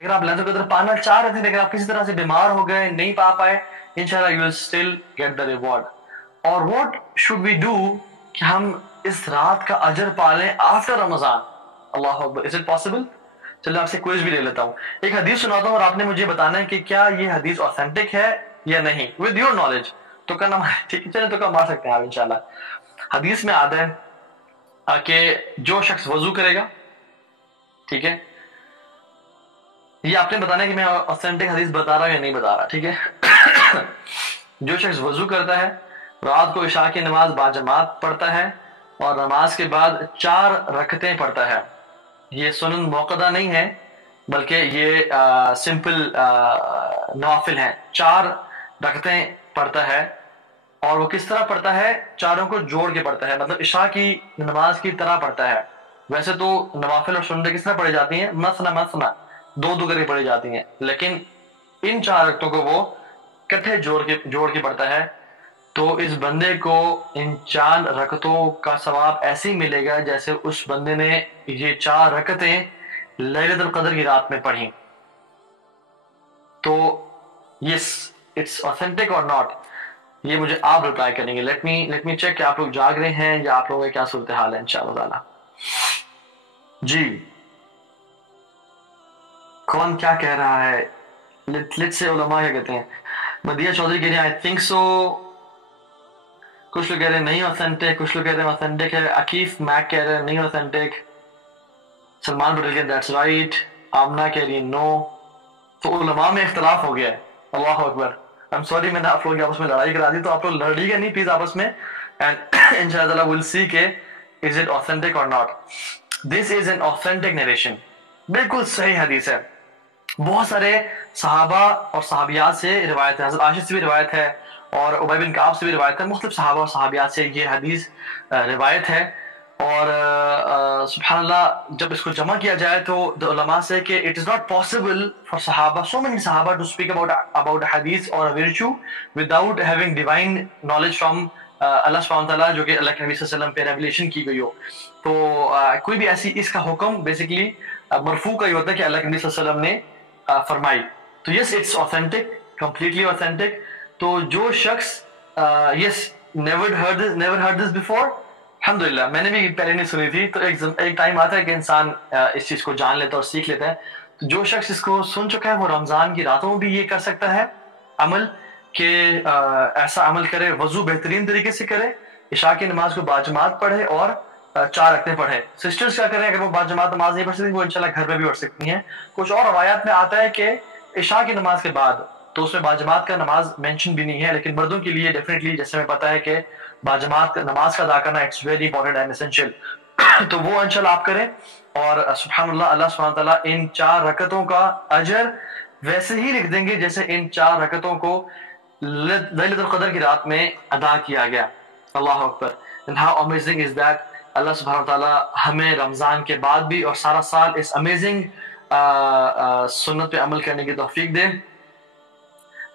अगर आप लैज़र कदर पाना चाह रहे थे लेकिन आप किसी तरह से बीमार हो गए, नहीं पा पाए, इंशाल्लाह you will still get the reward. और व्हाट शुड वी डू कि हम इस रात का अजर पालें after Ramzan? Allah Akbar, is it possible? चलिए आपसे क्विज भी ले लेता हूँ, एक हदीस सुनाता हूँ और आपने मुझे बताना है कि क्या ये हदीस ऑथेंटिक है या नहीं, विद योर नॉलेज। तो करना, ठीक है, चलिए तो कर मार सकते हैं आप इंशाल्लाह। हदीस में आता है कि जो शख्स वजू करेगा, ठीक है, ये आपने बताना है कि मैं ऑथेंटिक हदीस बता रहा हूँ या नहीं बता रहा, ठीक है। जो शख्स वजू करता है, रात को इशा की नमाज बाजमात पढ़ता है और नमाज के बाद 4 रकतें पढ़ता है, ये सुनन मौक़दा नहीं है बल्कि ये सिंपल नवाफिल हैं, 4 रकतें पढ़ता है। और वो किस तरह पढ़ता है? चारों को जोड़ के पढ़ता है, मतलब इशा की नमाज की तरह पढ़ता है। वैसे तो नवाफिल और सुन्नतें किस तरह पढ़ी जाती हैं? मसना मसना, 2-2 करके पढ़ी जाती हैं, लेकिन इन 4 रकतों को वो इकट्ठे जोड़ के पढ़ता है। तो इस बंदे को इन 4 रकतों का सवाब ऐसे ही मिलेगा जैसे उस बंदे ने ये 4 रकतें लैलतुल क़द्र की रात में पढ़ी। तो यस, इट्स ऑथेंटिक और नॉट, ये मुझे आप रिप्लाई करेंगे। लेट मी चेक कि आप लोग जाग रहे हैं या आप लोगों का क्या सूरत हाल है इंशाअल्लाह ताला। जी, कौन क्या कह रहा है? लेट से उलमा क्या कहते हैं? मदिया चौधरी कह रहे हैं आई थिंक सो, कुछ लोग कह रहे हैं नहीं ऑथेंटिक, कुछ लोग कह रहे हैं ऑथेंटिक है। अकीफ मैक कह रहे हैं नहीं ऑथेंटिक। सलमान पटेल कह दैट्स राइट। आमना कह रही है नो। तो उलमा में इख्तलाफ हो गया है। अल्लाह अकबर, आई एम सॉरी मैंने आप लोगों की आपस में लड़ाई करा दी, तो आप लोग लड़िएगा नहीं प्लीज आपस में, एंड इंशाअल्लाह विल सी के इज इट ऑथेंटिक और not. This is an authentic narration, बिल्कुल सही हदीस है। बहुत सारे सहाबा और सहाबियात से रिवायत है, हज़रत आयशा से भी रिवायत है और उबय बिन काब से भी रिवायत है, मुख्तलिफ सहाबा और सहाबियात से ये हदीस रिवायत है। और सुब्हानअल्लाह, जब इसको जमा किया जाए तो द उलमा से कि it is not possible for सहाबा, सो मेनी सहाबा टू स्पीक अबाउट हदीस और virtue without having divine knowledge from Allah सुब्हानहू व तआला, जो कि अल्लाह के नबी सल्लल्लाहु अलैहि वसल्लम पे रेवलेशन की गई हो। तो कोई भी ऐसी, इसका हुक्म बेसिकली मरफू का ही होता है कि अल्लाह के नबी सल्लल्लाहु अलैहि वसल्लम ने फरमाई। तो yes, it's authentic, completely authentic. तो जो शख्स yes never heard this before, अल्हम्दुलिल्लाह मैंने भी पहले नहीं सुनी थी। तो एक टाइम आता है कि इंसान इस चीज को जान लेता है और सीख लेता है। तो जो शख्स इसको सुन चुका है वो रमजान की रातों में भी ये कर सकता है अमल, कि ऐसा अमल करे, वजू बेहतरीन तरीके से करे, इशा की नमाज को बाजमात पढ़े और 4 रखते पढ़े। सिस्टर्स क्या करें, अगर वो बाजमात नमाज नहीं पढ़ सकती वो इंशाल्लाह घर में भी पढ़ सकती हैं। कुछ और रवायात में आता है कि इशा की नमाज के बाद, तो उसमें बाजमात का नमाज मेंशन भी नहीं है, लेकिन मर्दों के लिए डेफिनेटली, जैसे हमें पता है कि बाजमात नमाज का अदा करना it's very important and essential. तो वो इंशाल्लाह आप करें और सुब्हानअल्लाह, अल्लाह सुब्हानहू व तआला इन 4 रकतों का अजर वैसे ही लिख देंगे जैसे इन 4 रकतों को लैलतुल क़द्र की रात में अदा किया गया। अल्लाह अकबर, and how amazing is that. अल्लाह सुब्हानहू व तआला हमें रमजान के बाद भी और सारा साल इस अमेजिंग सुन्नत पे अमल करने की तौफीक दे।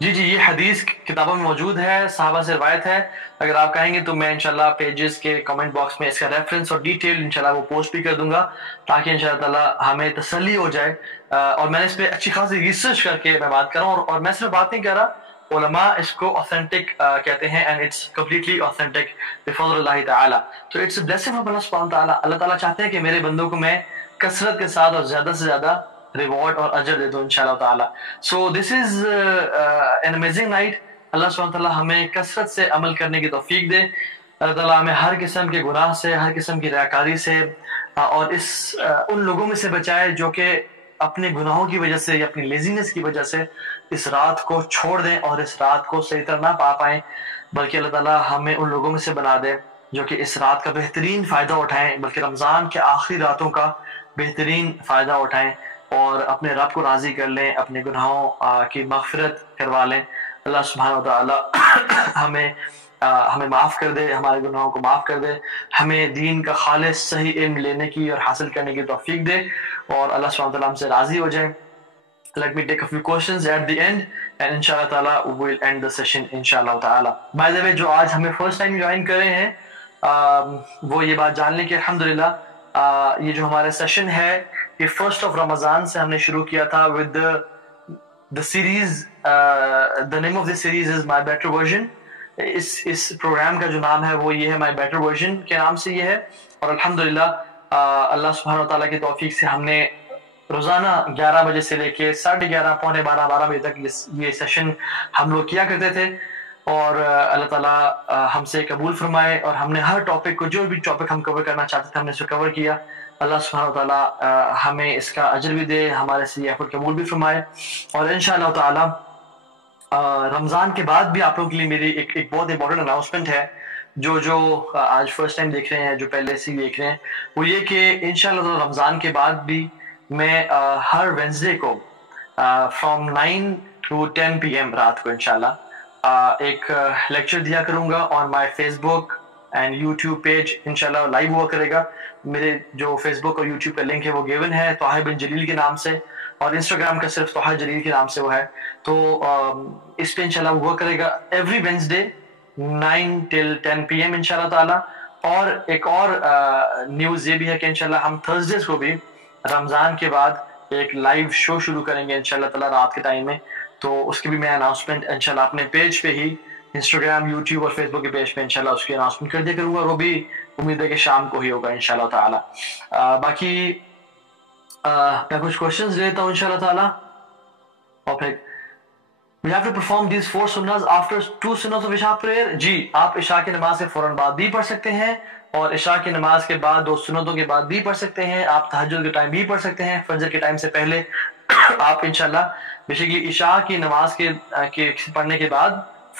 जी जी, ये हदीस किताबों में मौजूद है, सहाबा से रवायत है। अगर आप कहेंगे तो मैं इंशाल्लाह पेजेस के कमेंट बॉक्स में इसका रेफरेंस और डिटेल इंशाल्लाह वो पोस्ट भी कर दूंगा, ताकि इंशाल्लाह ताला हमें तसल्ली हो जाए। और मैंने इस पे अच्छी खासी रिसर्च करके मैं बात कर रहा हूँ, और मैं सिर्फ बात नहीं कर रहा, उलमा इसको ऑथेंटिक कहते हैं, एंड इट्स कम्प्लीटली ऑथेंटिक बिफज़लिल्लाह ताला। तो it's a blessing from Allah सुब्हानहू व तआला। अल्लाह ताला चाहते हैं कि मेरे बंदों को मैं कसरत के साथ और ज्यादा से ज्यादा रिवॉर्ड और अजर दे दो इंशाल्लाह ताला। So this is an amazing night. अल्लाह सुब्हानहू व तआला हमें कसरत से अमल करने की तौफीक दे। अल्लाह ताला हमें हर किस्म के गुनाह से, हर किस्म की रियाकारी से और उन लोगों में से बचाए जो कि अपने गुनाहों की वजह से या अपनी लेजीनेस की वजह से इस रात को छोड़ दें और इस रात को सही तरह ना पा पाएं, बल्कि अल्लाह ताला हमें उन लोगों में से बना दे जो कि इस रात का बेहतरीन फ़ायदा उठाएं, बल्कि रमज़ान के आखिरी रातों का बेहतरीन फ़ायदा उठाएं और अपने रब को राज़ी कर लें, अपने गुनाहों की मग़फ़िरत करवा लें। अल्लाह सुब्हानहू व तआला हमें माफ़ कर दे, हमारे गुनाहों को माफ़ कर दे, हमें दीन का खालिस सही इल्म लेने की और हासिल करने की तौफीक दे, और अल्लाह सुब्हानहू व तआला हमसे राज़ी हो जाए। Let me take a few questions at the end, and inshallah ta'ala we will end the session inshallah ta'ala. By the way, जो आज हमें फर्स्ट टाइम ज्वाइन कर रहे हैं वो ये बात जान लें कि अल्हम्दुलिल्लाह ये जो हमारा सेशन है یہ 1 رمضان سے ہم نے شروع کیا تھا with the series, the name of this series is My Better Version. اس پروگرام کا جو نام ہے وہ یہ ہے My Better Version کے نام سے یہ ہے. اور الحمدللہ اللہ سبحانہ و تعالیٰ کی توفیق سے ہم نے روزانہ 11 بجے سے لے کے 11:30 پونے 12 بجے تک یہ سیشن ہم لوگ کیا کرتے تھے. اور اللہ تعالیٰ ہم سے قبول فرمائے اور ہم نے ہر ٹاپک کو، جو بھی ٹاپک ہم کور کرنا چاہتے تھے ہم نے اس کو کور کیا. اللہ سبحانہ و تعالیٰ ہمیں اس کا اجر بھی دے، ہمارے سے یہ ایفرٹ قبول بھی فرمائے. اور انشاءاللہ تعالیٰ رمضان کے بعد بھی آپ لوگوں کے لیے میری ایک بہت امپورٹنٹ اناؤنسمنٹ ہے، جو آج فرسٹ ٹائم دیکھ رہے ہیں، جو پہلے سے دیکھ رہے ہیں، وہ یہ کہ انشاءاللہ رمضان کے بعد بھی میں ہر وینسڈے کو فرام 9 to 10 PM رات کو انشاءاللہ ایک لیکچر دیا کروں گا on my Facebook and YouTube page. انشاءاللہ لائیو ہوا کرے گا. میرے جو فیس بک اور یوٹیوب کا لنک ہے وہ گیون ہے طاہر بن جلیل کے نام سے، اور انسٹاگرام کا صرف طاہر جلیل کے نام سے وہ ہے. تو اس پہ انشاءاللہ ہوا کرے گا ایوری وینسڈے 9 till 10 PM انشاءاللہ تعالیٰ. اور ایک اور نیوز یہ بھی ہے کہ انشاءاللہ ہم تھرسڈیز کو بھی رمضان کے بعد ایک لائیو شو شروع کریں گے انشاءاللہ تعالیٰ رات کے ٹائم میں. تو اس کی بھی میں اناؤنسمنٹ انشاءاللہ اپنے پیج پہ ہی، انسٹاگرام، یوٹیوب اور فیس بک کے پیج پہ انشاءاللہ اس کی اناؤنسمنٹ کر دیا کروں گا. وہ بھی امید ہے کہ شام کو ہی ہوگا انشاءاللہ تعالیٰ. باقی میں کچھ کوشچنز لیتا ہوں انشاءاللہ تعالیٰ. اور پھر we have to perform these 4 sunnahs after 2 sunnahs of عشاء prayer. جی آپ عشاء کی نماز کے فوراً بعد بھی پڑھ سکتے ہیں، اور عشاء کی نماز کے بعد 2 سنتوں کے بعد بھی پڑھ سکتے ہیں. آپ تہجد کے ٹائم بھی پڑھ سکتے ہیں، فجر کے ٹائم سے پہلے. آپ انشاءاللہ بیسیکلی عشاء کی نماز کے پڑھنے کے بعد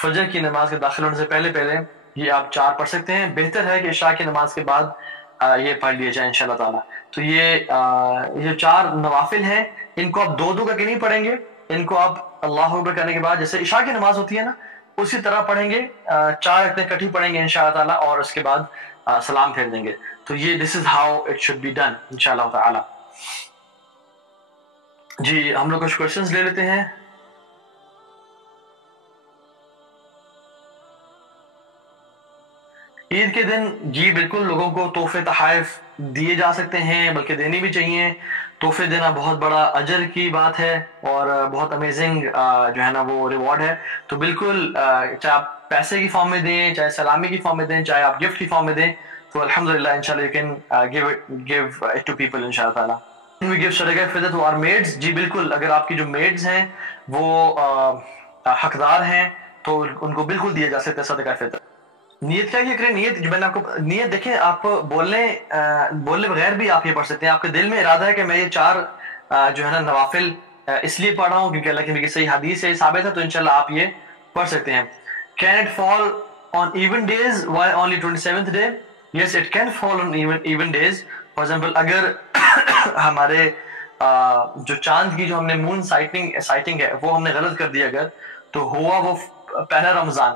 فجر کی نماز کے داخل ہونے سے پہلے یہ آپ 4 پڑھ سکتے ہیں. بہتر ہے کہ عشاء کی نماز کے بعد یہ پڑھ لیے جائیں انشاءاللہ تعالیٰ. تو یہ 4 نوافل ہیں، ان کو آپ 2 کر کے نہیں پڑھیں گے. ان کو آپ اللہ اکبر کرنے کے بعد جیسے عشاء کی نماز ہوتی ہے نا، اسی طرح پڑھیں گے. 4 رکعتیں کٹھی پڑھیں گے انشاءاللہ تعالیٰ، اور اس کے بعد سلام پھیر دیں گے. تو یہ this is how it should be done انشاءاللہ تعالیٰ. جی ہم لوگ کچھ کوشچنز لے لیتے ہیں. عید کے دن جی بالکل لوگوں کو تحفے تحائف دیے جا سکتے ہیں، بلکہ دینی بھی چاہیے. تحفے دینا بہت بڑا اجر کی بات ہے اور بہت امیزنگ جو ہے نا وہ ریوارڈ ہے. تو بالکل چاہے آپ پیسے کی فارم میں دیں، چاہے سلامی کی فارم میں دیں، چاہے آپ گفٹ کی فارم میں دیں، تو الحمدللہ انشاءاللہ you can give it to people انشاءاللہ تعالیٰ. We give صدقہ فطر to our maids. جی بالکل اگر آپ کی جو میڈز ہیں وہ حقدار ہیں تو ان کو بالکل دیا جا سکتا ہے صدقہ فطر. نیت کیا یہ کریں؟ نیت جو میں نے آپ کو نیت دیکھیں، آپ بولنے بغیر بھی آپ یہ پڑھ سکتے ہیں. آپ کے دل میں ارادہ ہے کہ میں یہ 4 جو ہے نا نوافل اس لیے پڑھ رہا ہوں کیونکہ اللہ کی نبی کی صحیح حدیث سے ثابت ہے، تو انشاءاللہ آپ یہ پڑھ سکتے ہیں. Can it fall on even days? Why only 27th day? Yes, it can fall on even days. For example, اگر ہمارے جو چاند کی جو ہم نے مون سائٹنگ ہے وہ ہم نے غلط کر دیا اگر، تو ہوا وہ پہلا رمضان،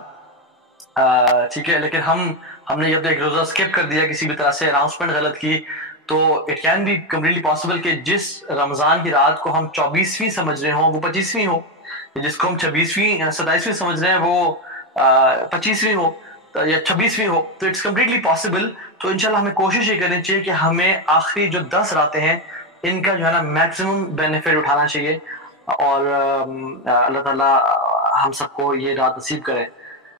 ٹھیک ہے، لیکن ہم نے جب ایک روزہ اسکپ کر دیا، کسی بھی طرح سے اناؤنسمنٹ غلط کی، تو it can be completely possible کہ جس رمضان کی رات کو ہم 24ویں سمجھ رہے ہوں وہ 25ویں ہو، جس کو ہم 27ویں سمجھ رہے ہیں وہ 25ویں ہو یا 26ویں ہو. تو اٹس کمپلیٹلی پاسبل. تو انشاءاللہ ہمیں کوشش یہ کرنی چاہیے کہ ہمیں آخری جو 10 راتیں ہیں ان کا جو ہے نا میکسیمم بینیفٹ اٹھانا چاہیے. اور اللہ تعالیٰ ہم سب کو یہ رات نصیب کرے.